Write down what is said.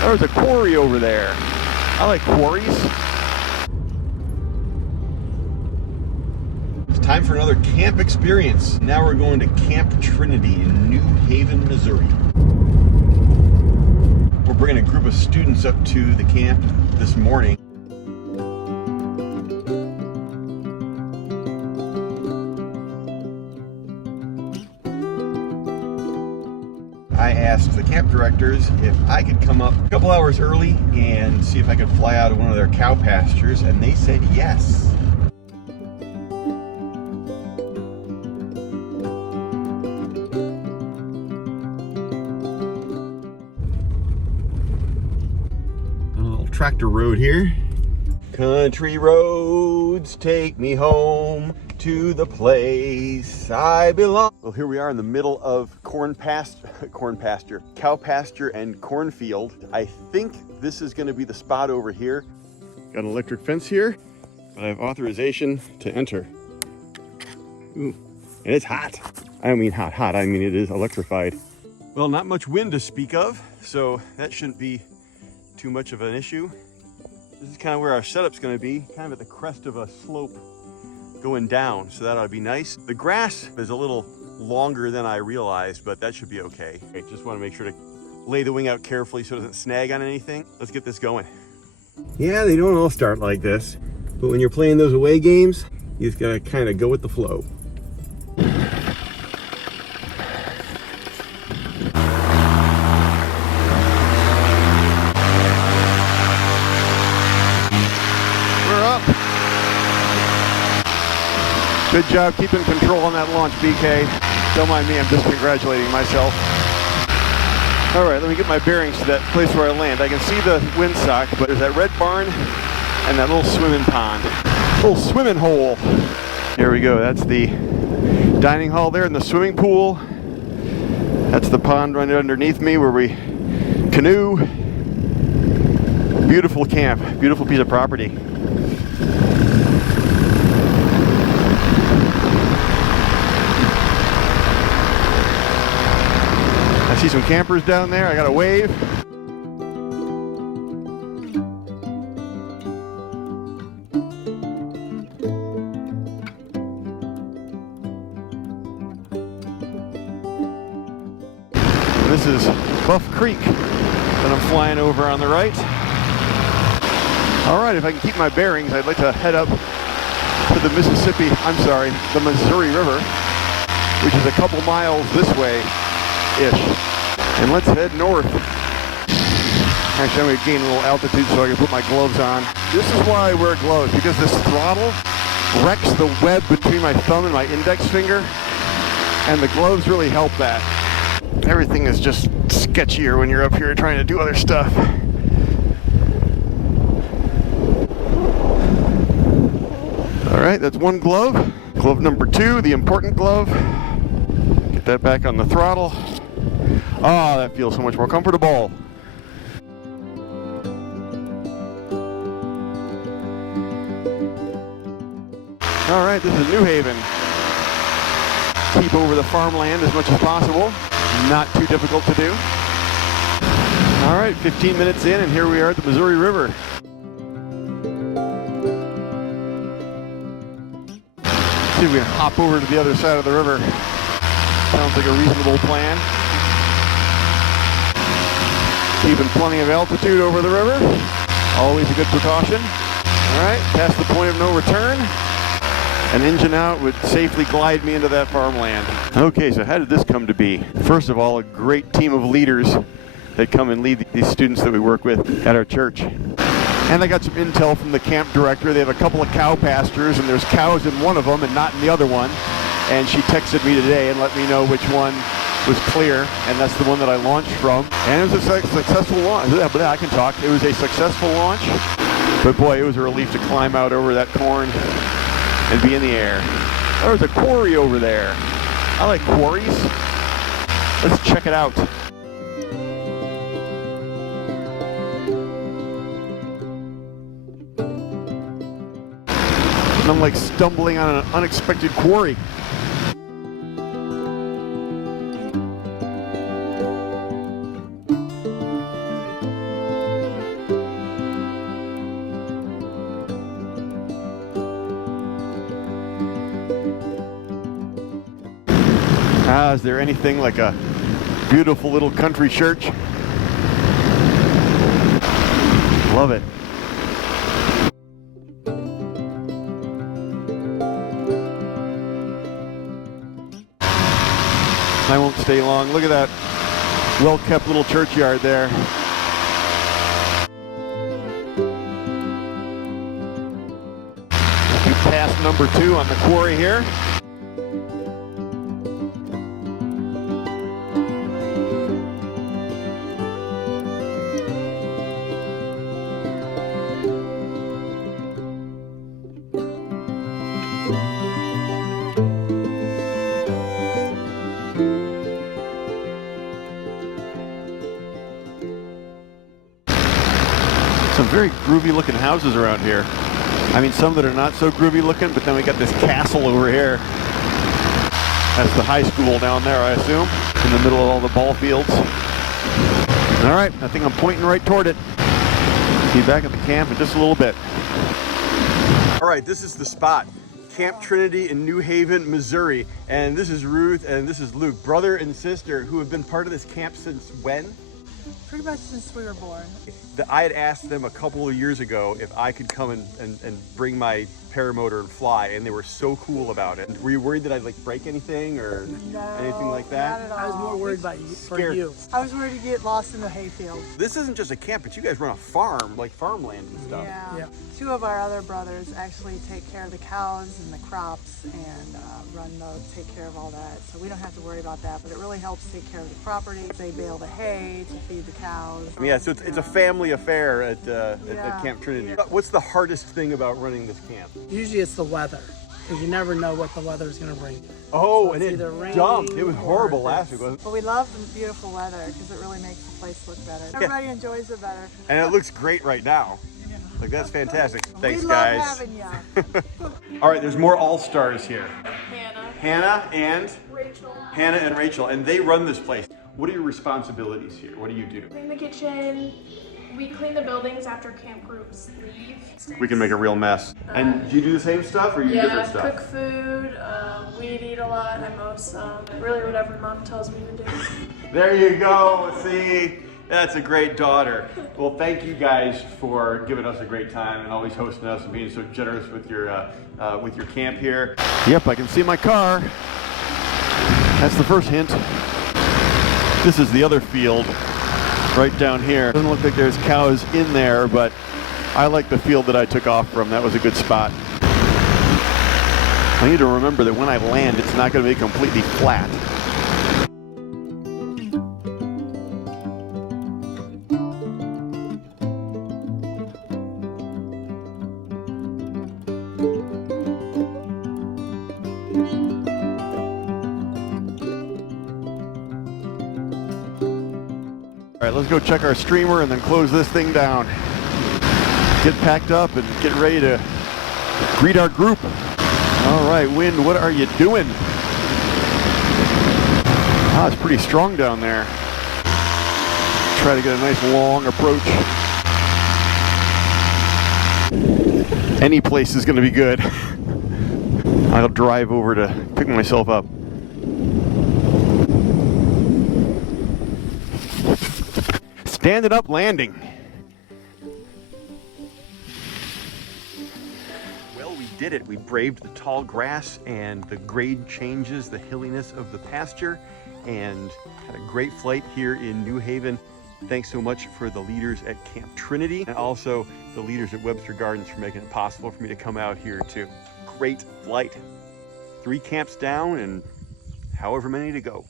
There's a quarry over there. I like quarries. It's time for another camp experience. Now we're going to Camp Trinity in New Haven, Missouri. We're bringing a group of students up to the camp this morning. I asked the camp directors if I could come up a couple hours early and see if I could fly out of one of their cow pastures, and they said yes. A little tractor road here. Country roads take me home to the place I belong. Well, here we are in the middle of cow pasture and cornfield. I think this is going to be the spot over here. Got an electric fence here, but I have authorization to enter. Ooh, and it's hot. I don't mean hot. I mean it is electrified. Well, not much wind to speak of, so that shouldn't be too much of an issue. This is kind of where our setup's going to be, kind of at the crest of a slope going down, so that ought to be nice. The grass is a little longer than I realized, but that should be okay. I just want to make sure to lay the wing out carefully so it doesn't snag on anything. Let's get this going. Yeah, they don't all start like this, but when you're playing those away games, you just gotta kind of go with the flow. Good job keeping control on that launch, BK. Don't mind me, I'm just congratulating myself. All right, let me get my bearings to that place where I land. I can see the windsock, but there's that red barn and that little swimming pond. Little swimming hole. Here we go, that's the dining hall there and the swimming pool. That's the pond right underneath me where we canoe. Beautiful camp, beautiful piece of property. I see some campers down there. I got a wave. And this is Buff Creek that I'm flying over on the right. All right, if I can keep my bearings, I'd like to head up to the the Missouri River, which is a couple miles this way-ish. And let's head north. Actually, I'm going to gain a little altitude so I can put my gloves on. This is why I wear gloves, because this throttle wrecks the web between my thumb and my index finger, and the gloves really help that. Everything is just sketchier when you're up here trying to do other stuff. All right, that's one glove. Glove number 2, the important glove. Get that back on the throttle. Ah, that feels so much more comfortable. All right, this is New Haven. Keep over the farmland as much as possible. Not too difficult to do. All right, 15 minutes in, and here we are at the Missouri River. See if we can hop over to the other side of the river. Sounds like a reasonable plan. Keeping plenty of altitude over the river. Always a good precaution. All right, past the point of no return. An engine out would safely glide me into that farmland. Okay, so how did this come to be? First of all, a great team of leaders that come and lead these students that we work with at our church. And I got some intel from the camp director. They have a couple of cow pastures, and there's cows in one of them and not in the other one. And she texted me today and let me know which one was clear, and that's the one that I launched from. And it was a successful launch. I can talk. It was a successful launch, but boy, it was a relief to climb out over that corn and be in the air. There's a quarry over there. I like quarries. Let's check it out. And I'm like stumbling on an unexpected quarry. Is there anything like a beautiful little country church? Love it. I won't stay long. Look at that well-kept little churchyard there. We passed number 2 on the quarry here. Some very groovy looking houses around here. I mean, some that are not so groovy looking, but then we got this castle over here. That's the high school down there, I assume, in the middle of all the ball fields. All right, I think I'm pointing right toward it. Be back at the camp in just a little bit. All right, this is the spot. Camp Trinity in New Haven, Missouri. And this is Ruth and this is Luke, brother and sister, who have been part of this camp since when? Pretty much since we were born. I had asked them a couple of years ago if I could come and bring my paramotor and fly, and they were so cool about it. Were you worried that I'd like break anything or anything like that? Not at all. I was more worried about you, for you. I was worried to get lost in the hayfield. This isn't just a camp, but you guys run a farm, like farmland and stuff. Yeah. 2 of our other brothers actually take care of the cows and the crops and take care of all that. So we don't have to worry about that, but it really helps take care of the property. They bale the hay to feed the cows. Yeah, so it's a family affair at Camp Trinity. Yeah. What's the hardest thing about running this camp? Usually it's the weather, because you never know what the weather is going to bring. Oh, So and it's it either raining dumped. It was or horrible it's- last week, wasn't it? But we love the beautiful weather because it really makes the place look better. Everybody enjoys it better. And it looks great right now. Like, that's fantastic. Thanks, we guys. love having you. All right, there's more all-stars here. Hannah, Hannah and Rachel. Hannah and Rachel, and they run this place. What are your responsibilities here? What do you do? Clean the kitchen. We clean the buildings after camp groups leave. We can make a real mess. And do you do the same stuff or you do different stuff? Cook food. We'd eat a lot. I mow some. Really, whatever mom tells me to do. There you go. See, that's a great daughter. Well, thank you guys for giving us a great time and always hosting us and being so generous with your camp here. Yep, I can see my car. That's the first hint. This is the other field right down here. Doesn't look like there's cows in there, but I like the field that I took off from. That was a good spot. I need to remember that when I land, it's not going to be completely flat. All right, let's go check our streamer and then close this thing down. Get packed up and get ready to greet our group. All right, wind, what are you doing? Ah, it's pretty strong down there. Try to get a nice long approach. Any place is going to be good. I'll drive over to pick myself up. Standing up landing. Well, we did it. We braved the tall grass and the grade changes, the hilliness of the pasture, and had a great flight here in New Haven. Thanks so much for the leaders at Camp Trinity and also the leaders at Webster Gardens for making it possible for me to come out here too. Great flight. 3 camps down and however many to go.